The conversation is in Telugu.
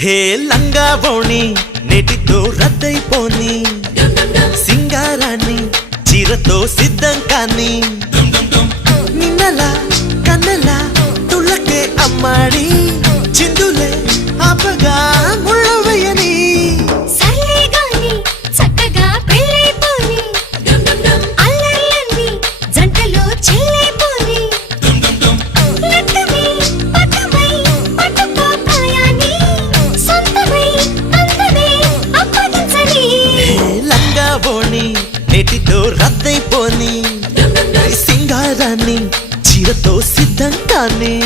హే లంగా బోణి నేటితో రద్దయిపోని సింగారాన్ని చీరతో సిద్ధం కాని నిన్నలా కన్నెలా తుళ్ళకే అమ్మాడి చిందులే ఆపగా ముళ్ళవయ్యని నేటితో రద్దయిపోని సింగారాన్ని చీరతో సిద్ధం కానీ